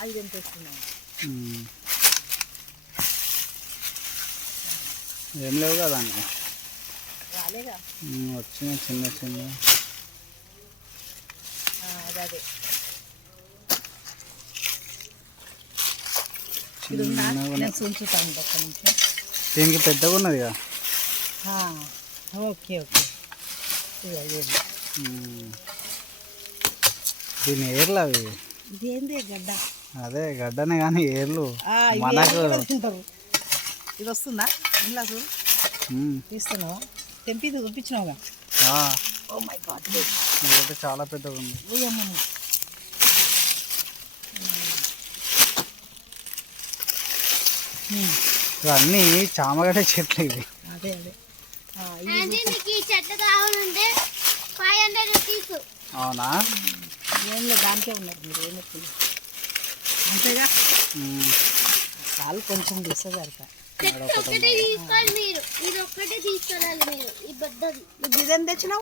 అవి తెంపేస్తున్నాను. ఏం లేవు కదా అండి, రాలేగా వచ్చినాయి చిన్న చిన్న. అదే నేను చూంచుతాను ఒక్క నిమిషం. దీనికి పెద్దగా ఉన్నది కదా. Okay okay. దీని ఏర్లు అవి. ఇదేంది గడ్డ? అదే గడ్డనే కానీ ఏర్లు మనకు. ఇది వస్తుందా ఇంట్లో చూడు, తీస్తున్నావా? తెంపి చూపించినావుగా. ఓ మై గాడ్, ఇదైతే చాలా పెద్దగా ఉంది. ఇవన్నీ చామగడ్డ చెట్లు ఇవి. అదే అదే. అవునా? ఏం లేదు, దానికే ఉన్నారు మీరు. ఏం ఎప్పుడు అంతేగా, కాలు కొంచెం తీస్తే సరిపోయి. ఇదొక్కటే తీసుకోవాలి మీరు, ఇదొక్కటే తీసుకెళ్ళాలి మీరు. ఈ బద్దది ఇదేం తెచ్చినావు?